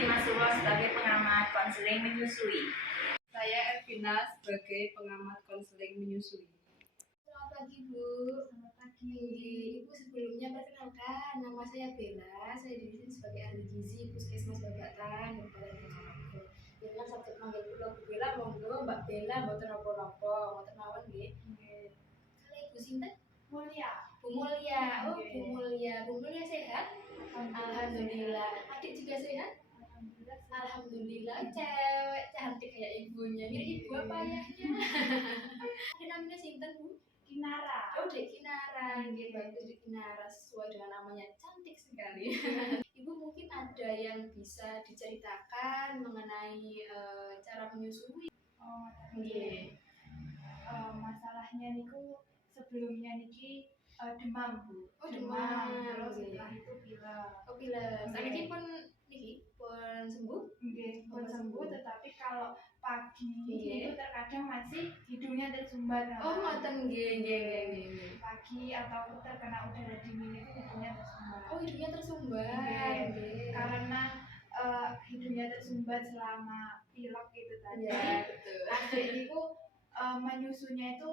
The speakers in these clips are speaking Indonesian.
Masuwo sebagai pengamat konseling menyusui. Saya Ervina sebagai pengamat konseling menyusui. Selamat pagi Bu. Selamat pagi. Ibu, sebelumnya perkenalkan, nama saya Bella. Saya di sini sebagai ahli gizi Puskesmas Babatan, Kabupaten Ponorogo. Dengan sakit manggil kula Bu Bella, monggo Mbak Bella mboten napa-napa, mboten mawon nggih. Kalau Ibu sinten? Mulia. Bu Mulia. Oh, Oke. Bu Mulia. Bu Mulia sehat? Alhamdulillah. Adik juga sehat? Alhamdulillah. Cewek cantik kayak ibunya. Mirip ibu apa ayahnya? Ada namanya sinten Bu? Kinara. Oh, Dek Kinara, nggih bagus Dek Kinara, sesuai dengan namanya, cantik sekali. Ibu mungkin ada yang bisa diceritakan mengenai cara menyusui? Oh, Nggih. Masalahnya niku sebelumnya niki demam Bu. Oh, demam. Terus Nggih. setelah itu pilek. Oh, pilek. Nggih. Sakit pun sembuh? Nggih, pun Oh, sembuh, sembuh. tetapi kalau pagi Nggih. itu terkadang masih hidungnya tersumbat. Oh, ngoten nggih. Pagi atau terkena udara dingin itu hidungnya tersumbat. Oh, hidungnya tersumbat. Nggih. Nggih. Karena hidungnya tersumbat selama pilek itu tadi. Iya, betul. Adik niku menyusunya itu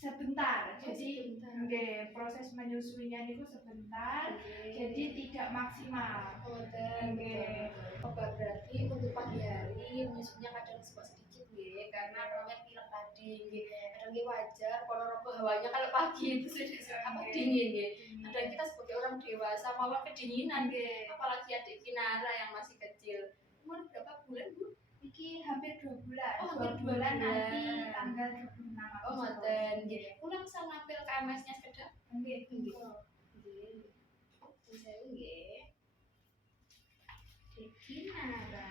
sebentar. Oh, Jadi sebentar. nggih, proses menyusuinya niku sebentar. Nggih. Jadi tidak maksimal. Nggih. Oh, berarti untuk pagi hari menyusunya kadang suka sedikit nggih, karena namanya pilek tadi nggih. Kadang nggih wajar, Ponorogo hawanya kalau pagi itu sudah dingin nggih. Kadang kita sebagai orang dewasa mawon kedinginan, Nggih. apalagi adik Kinara yang masih kecil. Umur berapa bulan Bu? Iki hampir 2 bulan. Oh, 2 hampir 2 bulan bulan. nanti tanggal 26 Oh, ngoten nggih. Pulang bisa ngambil KMS-nya sekedar? Nggih. Nggih. Nggih. Saya nggih. Dek Kinara.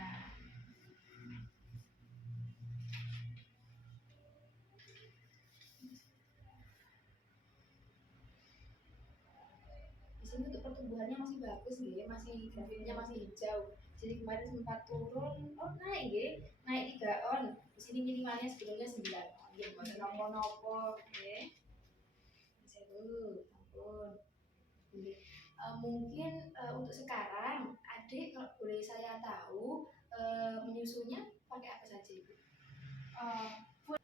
Di sini untuk pertumbuhannya masih bagus nggih, masih grafiknya masih hijau. Jadi kemarin sempat turun, oh naik nggih, naik 3 on. Di sini minimalnya sebelumnya 9 on. Nggih, mboten napa-napa nggih. Seru, ampun. Nggih. Mungkin untuk sekarang Adik kalau boleh saya tahu menyusunya pakai apa saja Ibu?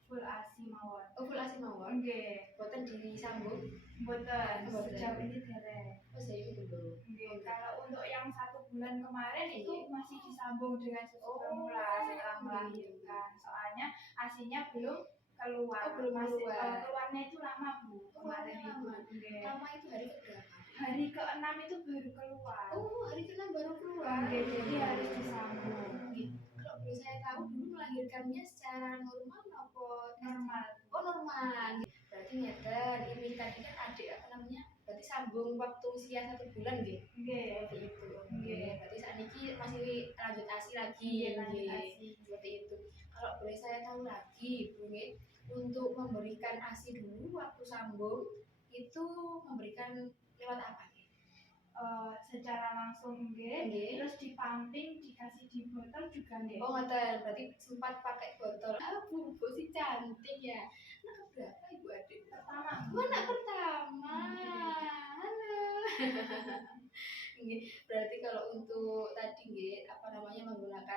Full ASI mawon. Oh, full ASI mawon. Nggih. Boten disambung. Mboten, Mboten. sejauh ini dereng. Oh, saya ini dulu. Nggih, kalau untuk yang 1 bulan kemarin itu Nggih. masih disambung dengan susu Oh, formula setelah nggih. melahirkan. Soalnya ASINya belum keluar. Oh, belum Masih, keluar. keluarnya itu lama Bu. Keluarnya Kemarin itu. lama. Nggih. Lama itu hari keberapa? Hari ke-6 itu baru keluar. Oh, hari ke-6 baru keluar. Nggih, jadi harus disambung. Nggih. Kalau boleh saya tahu dulu melahirkannya secara normal apa Normal. Oh, normal. Berarti ngeten, ini tadi kan Adik apa namanya? Berarti sambung waktu usia 1 bulan nggih. Nggih. Seperti itu. Nggih. Berarti saat ini masih lanjut ASI lagi. Nggih, lanjut Nggih. ASI. Seperti itu. Kalau boleh saya tahu lagi, Bu nggih, untuk memberikan ASI dulu waktu sambung itu memberikan lewat apa nggih? Secara langsung nggih, Nggih. terus dipumping, dikasih di botol juga nggih. Oh, ngoten. Berarti sempat pakai botol. Ah, Bu si cantik ya. Anak berapa Ibu Adik? Pertama, Oh, anak pertama. Halo. Nggih, berarti kalau untuk tadi nggih, apa namanya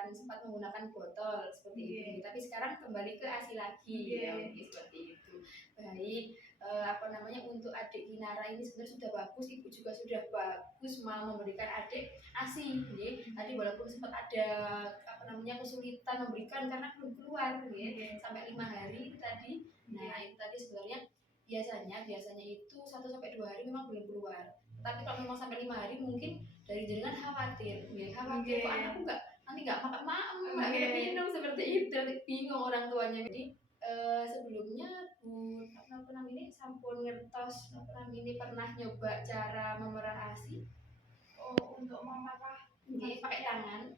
sempat menggunakan botol seperti itu. Nggih. Tapi sekarang kembali ke ASI lagi. Nggih. Ya, nggih, seperti itu. Baik, apa namanya untuk Adik Kinara ini sebenarnya sudah bagus, Ibu juga sudah bagus mau memberikan Adik ASI nggih. Tadi walaupun sempat ada apa namanya kesulitan memberikan karena belum keluar nggih, Nggih. sampai 5 hari itu tadi. Nah, itu tadi sebenarnya biasanya itu 1 sampai 2 hari memang belum keluar. Tapi kalau memang sampai 5 hari mungkin dari jenengan khawatir, nggih, khawatir kok anakku nanti nggak makan nggak minum seperti itu, nanti bingung orang tuanya. Jadi sebelumnya Bu apa namanya sampun ngertos apa namanya pernah nyoba cara memerah ASI? Oh, untuk memerah Nggih, pakai tangan.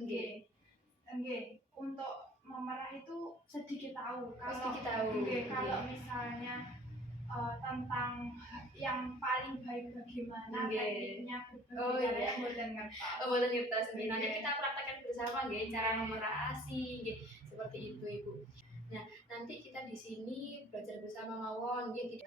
Nggih. Nggih, untuk memerah itu sedikit tahu. Sedikit tahu. Nggih, kalau Nggih. misalnya tentang yang paling baik bagaimana Nggih. tekniknya Oh, berbeda iya. mboten ngertos. Oh, boleh ngertos nggih. Nanti Nggih. kita praktekkan bersama nggih cara memerah ASI nggih. Seperti itu, Ibu. Nah, nanti kita di sini belajar bersama mawon nggih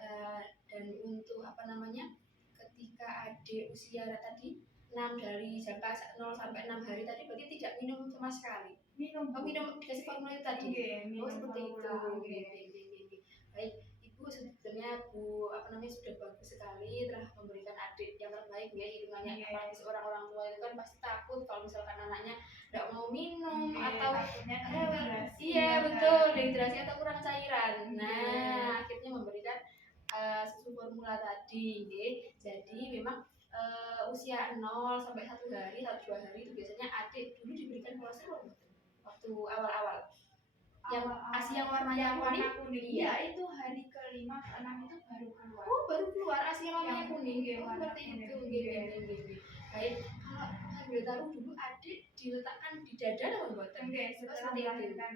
dan untuk apa namanya? Ketika Adik usia tadi dari jangka 0 sampai 6 hari tadi berarti tidak minum sama sekali. Minum. Minum dikasih formula itu tadi. Minum Seperti itu. formula. Baik, Ibu sebenarnya sudah bagus sekali telah memberikan adik yang terbaik ya hitungannya. Apalagi seorang orang tua itu kan pasti takut kalau misalkan anaknya nggak mau minum atau takutnya dehidrasi. iya betul, dehidrasi atau kurang cairan. Nah, akhirnya memberikan susu formula tadi, jadi memang usia 0 sampai 1 hari atau 2 hari itu biasanya adik dulu diberikan kolesterol waktu awal-awal. Yang ASI yang warnanya kuning, iya itu hari ke-5 ke-6 itu baru keluar. Oh, baru keluar ASI yang warnanya kuning. Warna Seperti kuning. itu. Baik, kalau sambil taruh dulu adik diletakkan di dada atau buatan? Setelah Seperti itu. melahirkan.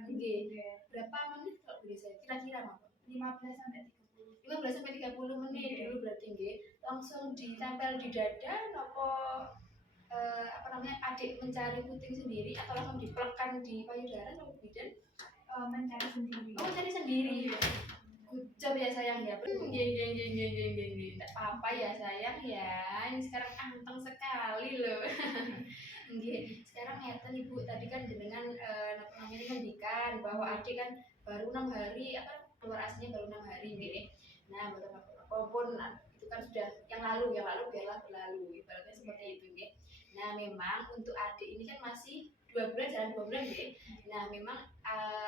Berapa menit kalau boleh saya kira-kira Mbak? 15 sampai 30. 15 sampai 30 menit dulu berarti nggih. Langsung ditempel di dada nopo adik mencari puting sendiri atau langsung diplekkan di payudara atau bidan? Mencari sendiri. Oh, mencari sendiri. Good job ya sayang ya. Tidak apa-apa ya sayang ya. Ini sekarang anteng sekali loh. Sekarang ngeten Ibu tadi kan jenengan ngendikan bahwa adik kan baru 6 hari keluar aslinya baru 6 hari nggih. Nah, walaupun itu kan sudah yang lalu biarlah berlalu. Ibaratnya seperti itu nggih. Nah, memang untuk adik ini kan masih 2 bulan jalan 2 bulan nggih. Nah, memang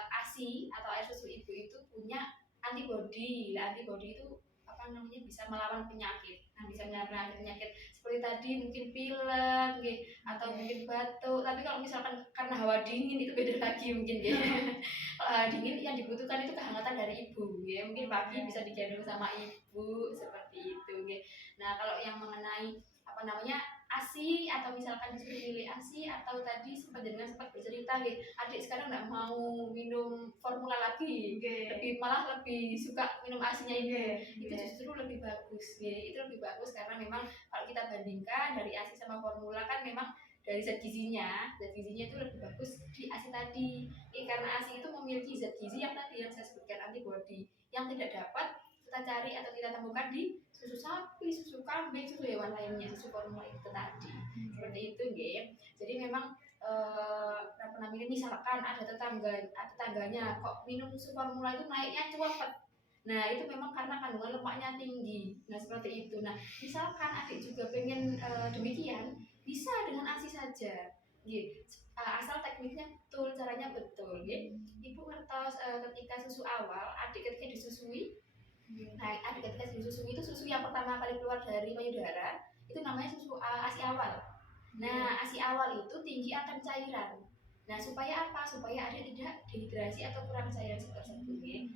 ASI atau air susu ibu itu punya antibodi. Antibodi itu bisa melawan penyakit. Nah, bisa melawan penyakit seperti tadi mungkin pilek nggih atau mungkin batuk. Tapi kalau misalkan karena hawa dingin itu beda lagi mungkin nggih. Kalau hawa dingin yang dibutuhkan itu kehangatan dari ibu nggih. Mungkin pagi bisa digendong sama ibu seperti itu nggih. Nah, kalau yang mengenai ASI atau misalkan disuruh milih ASI atau tadi sempat bercerita nggih, adik sekarang nggak mau minum formula lagi, malah lebih suka minum ASI-nya itu justru lebih bagus, itu lebih bagus karena memang kalau kita bandingkan dari ASI sama formula kan memang dari zat gizinya itu lebih bagus di ASI tadi, karena ASI itu memiliki zat gizi yang tadi yang saya sebutkan antibodi yang tidak dapat kita cari atau kita temukan di susu sapi, susu kambing, susu hewan lainnya, susu formula itu tadi. Seperti itu nggih. Jadi memang misalkan ada tetangganya kok minum susu formula itu naiknya cepet. Nah, itu memang karena kandungan lemaknya tinggi. Nah, seperti itu. Nah, misalkan adik juga pengen demikian, bisa dengan ASI saja. Nggih. Asal tekniknya betul, caranya betul nggih. Ibu ngertos ketika susu awal, adik ketika disusui. Nah, ketika disusui itu susu yang pertama kali keluar dari payudara itu namanya susu ASI awal. Nah, ASI awal itu tinggi akan cairan. Nah, supaya apa? Supaya adik tidak dehidrasi atau kurang cairan tersebut.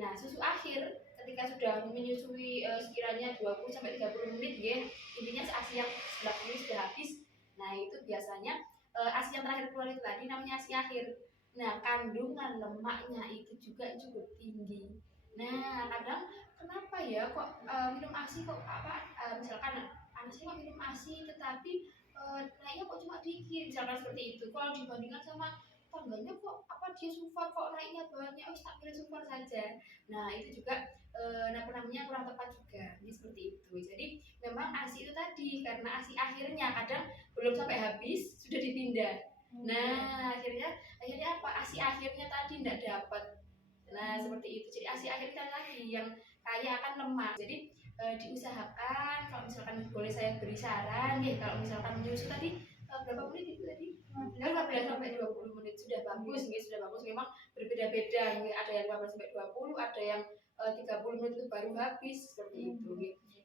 Nah, susu akhir ketika sudah menyusui sekiranya 20 sampai 30 menit intinya ASI yang sebelah kiri sudah habis. Nah, itu biasanya ASI yang terakhir keluar itu tadi namanya ASI akhir. Nah, kandungan lemaknya itu juga cukup tinggi. Nah, kadang kenapa ya kok minum ASI kok misalkan anak saya kok minum ASI tetapi naiknya kok cuma dikit, misalkan seperti itu. Kalau dibandingkan sama tangganya kok dia super kok naiknya banyak, tak pilih super saja. Nah, itu juga kurang tepat juga. Ini seperti itu. Jadi memang ASI itu tadi karena ASI akhirnya kadang belum sampai habis sudah dipindah. Nah, akhirnya apa? ASI akhirnya tadi tidak dapat. Nah, seperti itu. Jadi ASI akhirnya lagi yang kaya akan lemak. Jadi diusahakan kalau misalkan boleh saya beri saran kalau misalkan menyusu tadi berapa menit itu tadi? 15 sampai 20 menit sudah bagus, sudah bagus. Memang berbeda-beda. Ada yang 15 sampai 20, ada yang 30 menit itu baru habis seperti itu.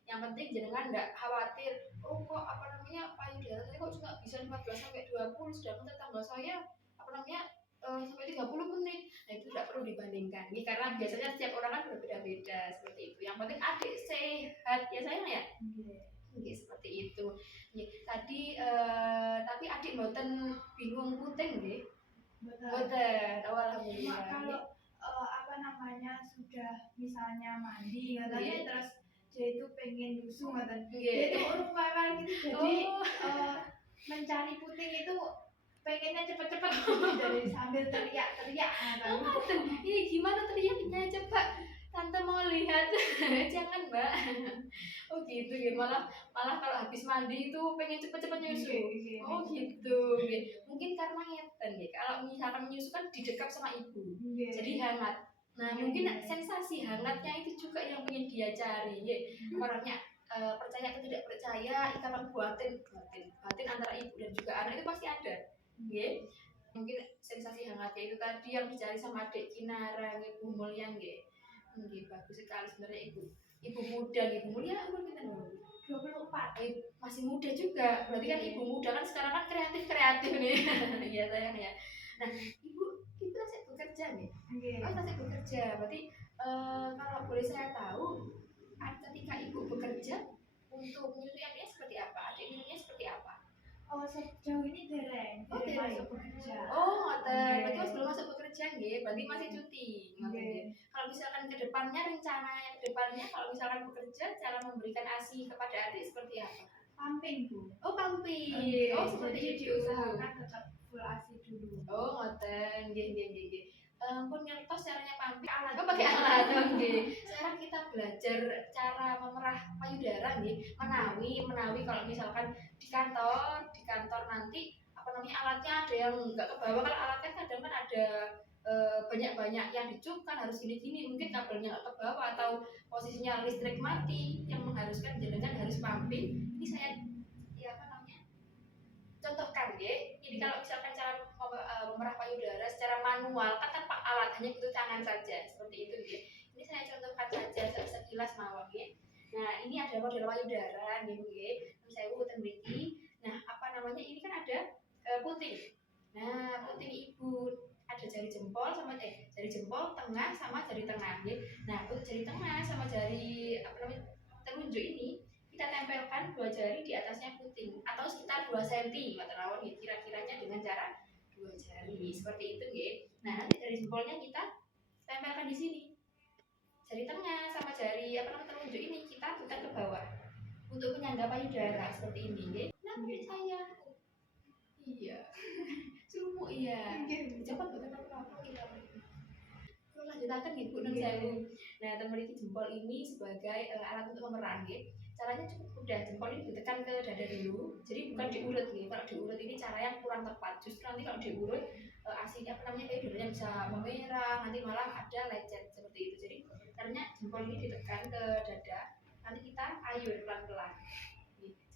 Yang penting jangan enggak khawatir. Oh, kok payudara saya kok cuma bisa 15 sampai 20, sedangkan tetangga saya sampai 30 menit. Nah, itu tidak perlu dibandingkan. Karena biasanya setiap orang kan berbeda-beda seperti itu. Yang penting adik sehat ya sayang ya. Seperti itu. Tadi tapi adik mboten bingung puting nggih. Mboten. Alhamdulillah. Kalau sudah misalnya mandi katanya terus dia itu pengen nyusu katanya. Dia itu orang gitu. Jadi mencari puting itu pengennya cepet-cepet gitu dari sambil teriak-teriak. Ini gimana teriaknya coba? tante mau lihat. Jangan mbak. Oh gitu ya, malah malah kalau habis mandi itu pengen cepet-cepet nyusu. Oh gitu ya. Mungkin karena ngeten ya, kalau misalkan menyusu kan didekap sama ibu, jadi hangat. Nah mungkin sensasi hangatnya itu juga yang pengen dia cari ya. Orangnya percaya atau tidak percaya, ikatan batin antara ibu dan juga anak itu pasti ada ya. Mungkin sensasi hangatnya itu tadi yang dicari sama adik Kinara, Ibu Mulya nggih. Nggih bagus sekali sebenarnya ibu muda, ibu mulia umur kita 24. Masih muda juga, berarti kan ibu muda kan sekarang kan kreatif nih. Iya sayang ya. Nah ibu kita masih bekerja nih. Oh masih bekerja, berarti kalau boleh saya tahu ketika ibu bekerja untuk menyusui adiknya seperti apa, adik minumnya seperti apa? Oh, sejauh ini dereng. Oh, Dereng dereng. masuk bekerja. Oh, ngoten. Nggih. Berarti mas belum masuk bekerja nggih, berarti masih cuti. Ngoten Nggih. nggih. Kalau misalkan ke depannya rencananya ke depannya kalau misalkan bekerja cara memberikan ASI kepada adik seperti apa? Pumping, Bu. Oh, pumping. Nggih. Oh, seperti Jadi itu. diusahakan tetap full ASI dulu. Oh, ngoten. Nggih, nggih, nggih, nggih. Pun ngertos caranya pumping alat. Oh, pakai alat. Oh, nggih. Sekarang kita belajar cara memerah payudara nggih. Menawi kalau misalkan di kantor nanti apa namanya alatnya ada yang enggak ke bawah. Kalau alatnya kadang kan ada banyak-banyak yang dicupkan harus gini-gini, mungkin kabelnya nggak ke bawah atau posisinya listrik mati yang mengharuskan jenengan harus pumping. Ini saya ya apa namanya contohkan ya. Jadi kalau misalkan cara memerah payudara secara manual kan tanpa alat, hanya butuh tangan saja seperti itu ya. Ini saya contohkan saja sekilas mawon ya. Nah ini ada model payudara nih ya. Saya urutan beki. Nah apa namanya ini kan ada puting. Nah puting ibu ada jari jempol sama jari jempol tengah sama jari tengah ya. Nah untuk jari tengah sama jari apa namanya telunjuk ini kita tempelkan 2 jari di atasnya puting atau sekitar 2 cm rawon ya, kira-kiranya dengan cara 2 jari seperti itu ya. Nah nanti jari jempolnya kita tempelkan di sini, jari tengah sama jari apa namanya telunjuk ini kita putar ke bawah untuk menyangga payudara seperti ini ya. Nah menurut saya iya suruh iya cepat apa kita lanjutkan nih Bu Nun Sewu. Nah memiliki jempol ini sebagai alat untuk memerah ya. Caranya cukup mudah, jempol ini ditekan ke dada dulu, jadi bukan diurut nih. Kalau diurut ini cara yang kurang tepat. Justru nanti kalau diurut aslinya apa namanya kayak dadanya bisa memerah, nanti malah ada lecet seperti itu. Jadi caranya jempol ini ditekan ke dada, nanti kita ayun pelan-pelan.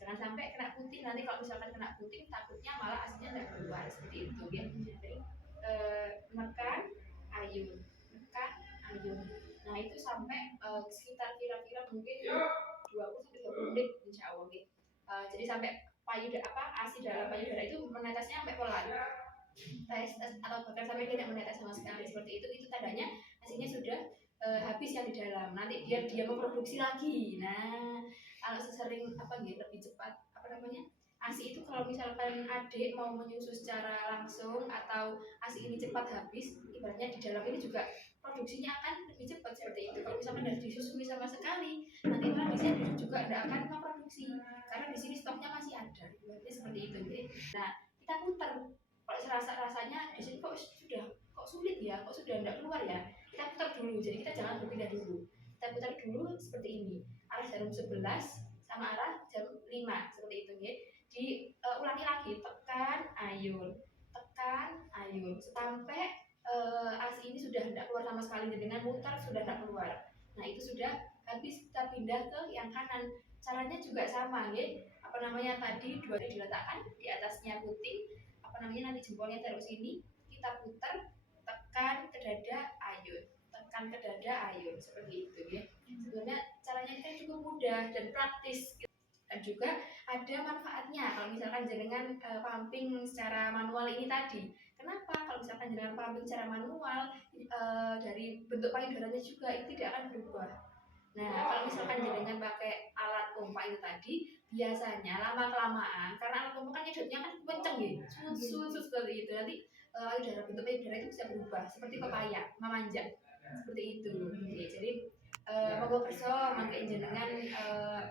Jangan sampai kena putih, nanti kalau misalkan kena putih takutnya malah aslinya nggak keluar seperti itu ya. Jadi menekan ayun. Nah itu sampai sekitar kira-kira mungkin 20-30 menit insya Allah gitu. Jadi sampai payudara ASI dalam payudara itu menetesnya sampai pelan, tes atau bahkan sampai tidak menetes sama sekali seperti itu tandanya ASInya sudah habis yang di dalam. Nanti biar dia memproduksi lagi. Nah kalau sesering lebih cepat namanya ASI itu kalau misalkan adik mau menyusu secara langsung atau ASI ini cepat habis, ibaratnya di dalam ini juga produksinya akan lebih cepat seperti itu. Kalau misalkan dari disusui sama sekali, nanti malah bisa juga tidak akan memproduksi karena di sini stoknya masih ada. Ibaratnya seperti itu. Nah kita putar. Kalau rasanya di sini kok sulit ya, kok sudah tidak keluar ya, kita putar dulu. Jadi kita jangan berpindah dulu. Kita putar dulu seperti ini. Arah jarum 11 sama arah jarum 5 seperti itu ya. Diulangi lagi, tekan ayun sampai ASI ini sudah tidak keluar sama sekali, dengan mutar sudah tidak keluar. Nah itu sudah habis, kita pindah ke yang kanan. Caranya juga sama ya. Tadi 2 jari diletakkan di atasnya puting, nanti jempolnya taruh sini, kita putar, tekan ke dada ayun seperti itu ya. Sebenarnya caranya kan cukup mudah dan praktis gitu. Dan juga ada manfaatnya kalau misalkan jenengan pumping secara manual ini tadi. Kenapa? Kalau misalkan jenengan pumping secara manual dari bentuk payudaranya juga itu tidak akan berubah. Nah kalau misalkan jenengan pakai alat pompa itu tadi, biasanya lama kelamaan karena alat pompa kan nyedotnya kan kenceng ya, sus seperti itu, nanti bentuk payudara itu bisa berubah seperti pepaya memanjang seperti itu. Oke, jadi monggo kerso mangke jenengan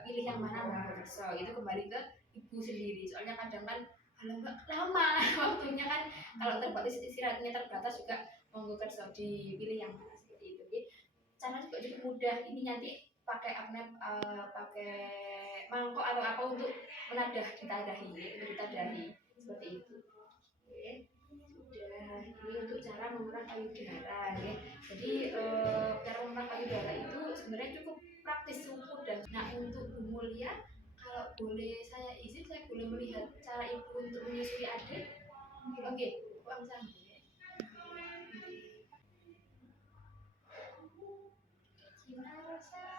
pilih yang mana monggo kerso, itu kembali ke ibu sendiri. Soalnya kadang kan lama waktunya kan, kalau terbatas istirahatnya terbatas juga monggo kerso dipilih yang mana seperti itu. cara juga cukup mudah. Ini nanti pakai pakai mangkok atau apa untuk ditadahi seperti itu. Oke, sudah. Ini untuk cara memerah payudara ya. Jadi cara memerah payudara itu sebenarnya cukup praktis, cukup mudah. Nah, untuk Bu Mulia, kalau boleh saya izin, saya boleh melihat cara ibu untuk menyusui adik. Oke, uang sambil ya. Gimana saya?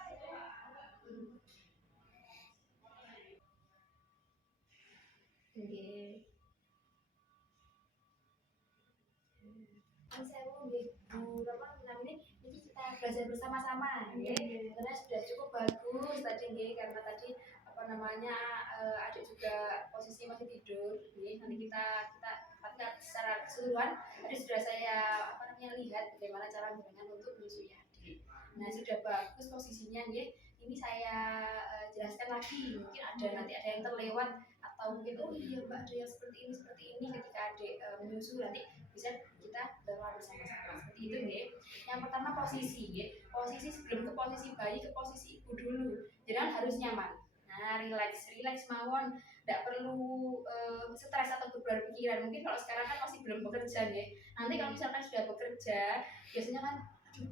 Oke. Kan saya mau Bu Rama namanya ini kita belajar bersama-sama ya. Karena sudah cukup bagus tadi ya, karena tadi apa namanya adik juga posisi masih tidur ya. Nanti kita secara keseluruhan tadi sudah saya apa namanya lihat bagaimana cara dengan untuk menyusui adik. Nah, sudah bagus posisinya ya. Ini saya jelaskan lagi, mungkin nanti ada yang terlewat atau mungkin oh iya Mbak ada yang seperti ini ketika adik menyusui, nanti bisa kita berlari bersama-sama seperti itu ya. Yang pertama posisi ya, posisi sebelum ke posisi bayi ke posisi ibu dulu, jangan harus nyaman. Nah, relax mawon, tidak perlu stres atau beban pikiran. Mungkin kalau sekarang kan masih belum bekerja ya, nanti kalau misalkan sudah bekerja biasanya kan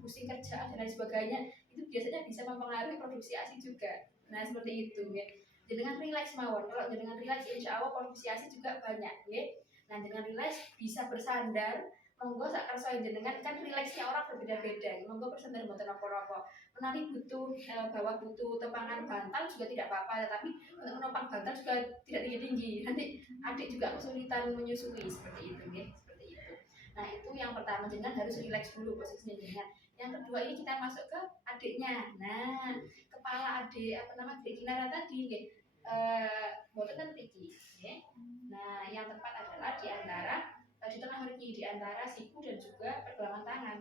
pusing kerjaan dan lain sebagainya, itu biasanya bisa mempengaruhi produksi ASI juga. Nah, seperti itu ya. Dengan relax mawon, kalau dengan relax insya Allah produksi ASI juga banyak ya. Nah, dengan relax bisa bersandar, monggo sak kersa jenengan, kan relaksnya orang berbeda-beda. Monggo bersandar mboten apa-apa. Menawi butuh butuh tepangan bantal juga tidak apa-apa, tetapi untuk menopang bantal juga tidak tinggi-tinggi. Nanti adik juga kesulitan menyusui seperti itu ya, seperti itu. Nah, itu yang pertama, jenengan harus relax dulu posisinya jenengan. Yang kedua ini kita masuk ke adiknya. Nah, kepala adik apa nama adik Kinara tadi ya. Mboten tinggi ya. Nah, yang tepat adalah di tengah mriki, di antara siku dan juga pergelangan tangan.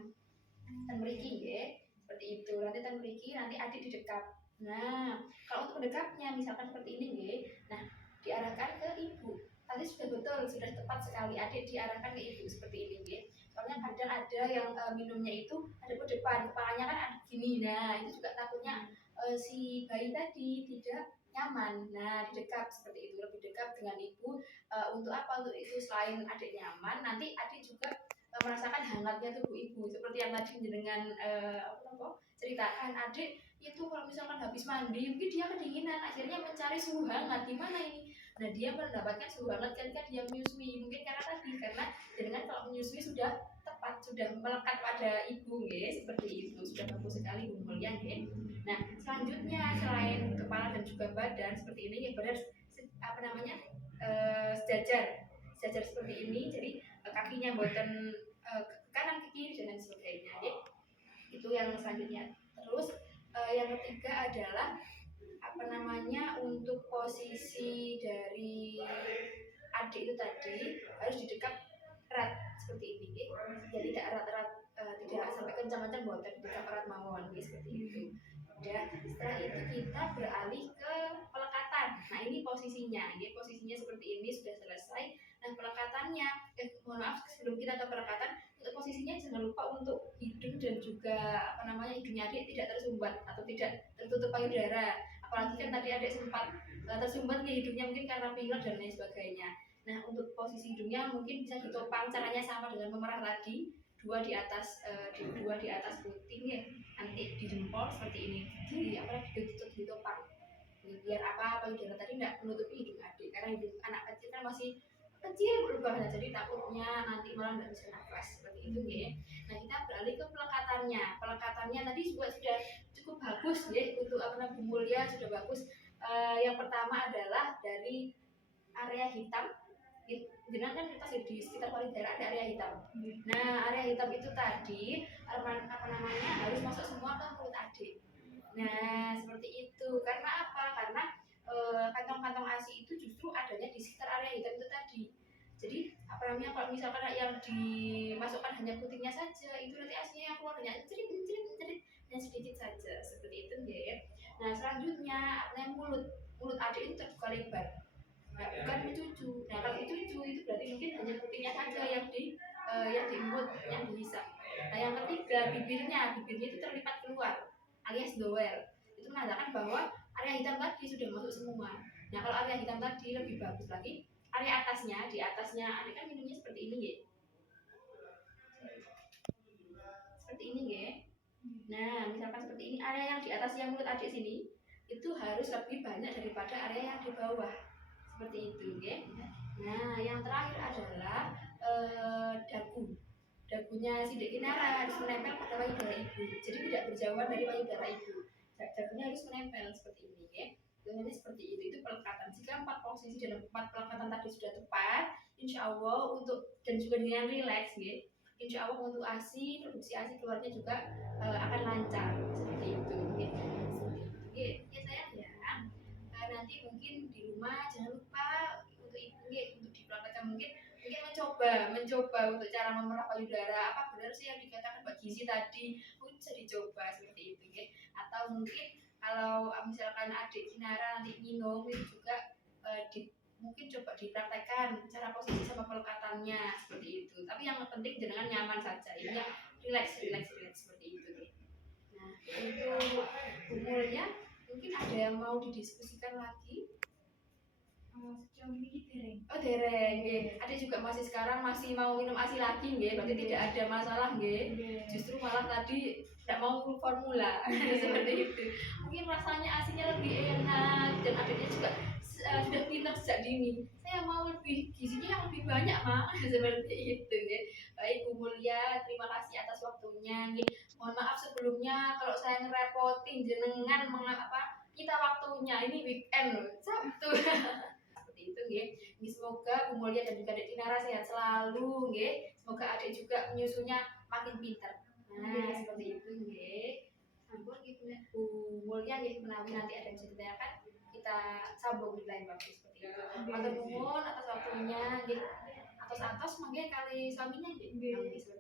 Ten mriki nggih, seperti itu. Nanti ten mriki nanti adik didekap. Nah, kalau untuk mendekapnya misalkan seperti ini nggih. Nah, diarahkan ke ibu. Tadi sudah betul, sudah tepat sekali, adik diarahkan ke ibu seperti ini nggih. Soalnya kadang ada yang minumnya itu ada ke depan, kepalanya kan ada gini. Nah, itu juga takutnya si bayi tadi tidak nyaman. Nah, didekap seperti itu, lebih dekat dengan ibu. Untuk apa? Untuk itu selain adik nyaman, nanti adik juga merasakan hangatnya tubuh ibu. Seperti yang tadi dengan ceritakan, adik itu kalau misalkan habis mandi, mungkin dia kedinginan, akhirnya mencari suhu hangat. Gimana ini? Nah, dia mendapatkan suhu hangat ketika dia menyusui. Mungkin karena dengan kalau menyusui sudah tepat, sudah melekat pada ibu, guys. Seperti itu, sudah bagus sekali Bu Mulia, guys. Nah, selanjutnya selain kepala dan juga badan seperti ini, ya badan apa namanya sejajar seperti ini. Jadi kakinya boten ke kanan ke kiri dan lain sebagainya. Ya. Itu yang selanjutnya. Terus yang ketiga adalah apa namanya untuk posisi dari adik itu tadi harus didekap erat seperti ini. Ya. Jadi tidak erat-erat, tidak sampai kencang-kencang boten, didekap erat mawon seperti itu. Ya, setelah itu kita beralih ke pelekatan. Nah, ini posisinya seperti ini sudah selesai. Nah, pelekatannya, mohon maaf sebelum kita ke pelekatan, untuk posisinya jangan lupa untuk hidung dan juga apa namanya hidungnya adik tidak tersumbat atau tidak tertutup payudara. Apalagi kan tadi adik sempat tersumbat ya hidungnya mungkin karena pilek dan lain sebagainya. Nah, untuk posisi hidungnya mungkin bisa ditopang, caranya sama dengan pemerah tadi. Dua di atas puting ya, nanti di jempol seperti ini, jadi apa ditopang biar apa payudara tadi tidak menutupi hidung adik, karena hidung anak kecil kan masih kecil berubahnya, jadi takutnya nanti malah tidak bisa nafas seperti itu ya. Nah, kita beralih ke pelekatannya tadi juga sudah cukup bagus ya, untuk apa namanya Bu Mulia sudah bagus. Yang pertama adalah dari area hitam. Dengan kan kita di sekitar payudara ada area hitam. Nah, area hitam itu tadi apa namanya harus masuk semua ke mulut adik. Nah, seperti itu. Karena apa? Karena kantong-kantong ASI itu justru adanya di sekitar area hitam itu tadi. Jadi apa namanya kalau misalkan yang dimasukkan hanya putingnya saja, itu nanti ASI-nya yang keluar hanya cerit dan sedikit saja seperti itu ya. Nah, selanjutnya mulut adik itu terbuka lebar. Nah, bukan cucu. Nah, kalau cucu itu berarti mungkin hanya putingnya saja yang diemut, yang dihisap. Nah, yang ketiga bibirnya itu terlipat keluar. keluar alias doer. Itu menandakan bahwa area hitam tadi sudah masuk semua. Nah, kalau area hitam tadi lebih bagus lagi, area atasnya, di atasnya adik kan minumnya seperti ini ya. Seperti ini ya. Nah, misalkan seperti ini, area yang di atas yang mulut adik sini itu harus lebih banyak daripada area yang di bawah. Seperti itu ya. Nah, yang terakhir adalah dagu. Dagunya sidik kinara harus menempel pada payudara ibu. Jadi tidak berjauhan dari payudara ibu. Dagunya harus menempel seperti ini ya. Dengan seperti itu pelekatan. Jika 4 posisi dan 4 pelekatan tadi sudah tepat, insya Allah untuk dan juga dengan rileks ya. Insya Allah untuk ASI, produksi ASI keluarnya juga akan lancar seperti itu. Ya. Seperti itu. Ya sayang ya. Nanti mungkin di rumah jangan lupa untuk ibu untuk dipraktekkan mungkin mencoba untuk cara memerah payudara. Apa benar sih yang dikatakan Mbak Gizi tadi? Mungkin bisa dicoba seperti itu ya. Atau mungkin kalau misalkan adik Kinara nanti minum itu juga mungkin coba dipraktekkan cara posisi sama pelekatannya seperti itu. Tapi yang penting jangan nyaman saja. Ini yang relax seperti itu. Nah, untuk umurnya mungkin ada yang mau didiskusikan lagi. Sejauh ini dereng. Oh dereng, nggih. Ada juga masih sekarang masih mau minum ASI lagi, nggih. Berarti tidak ada masalah, nggih. Justru malah tadi tidak mau formula seperti itu. Mungkin rasanya ASINya lebih enak dan adiknya juga sudah pintar sejak dini. Saya mau lebih gizinya yang lebih banyak, Mak. Seperti itu, nggih. Baik Bu Mulia, terima kasih atas waktunya, nggih. Mohon maaf sebelumnya kalau saya ngerepotin jenengan kita waktunya ini weekend loh, Sabtu. Itu nggih. Semoga Bu Mulia dan juga Adik Tinara sehat selalu nggih. Semoga adik juga menyusunya makin pintar. Nah, seperti itu nggih. Sampun gitu ya. Bu Mulia nggih menawi nanti ada yang bisa ditanyakan, kita sambung di lain waktu seperti itu. Matur nuwun atas waktunya nggih. Atas mangke kali suaminya nggih. Seperti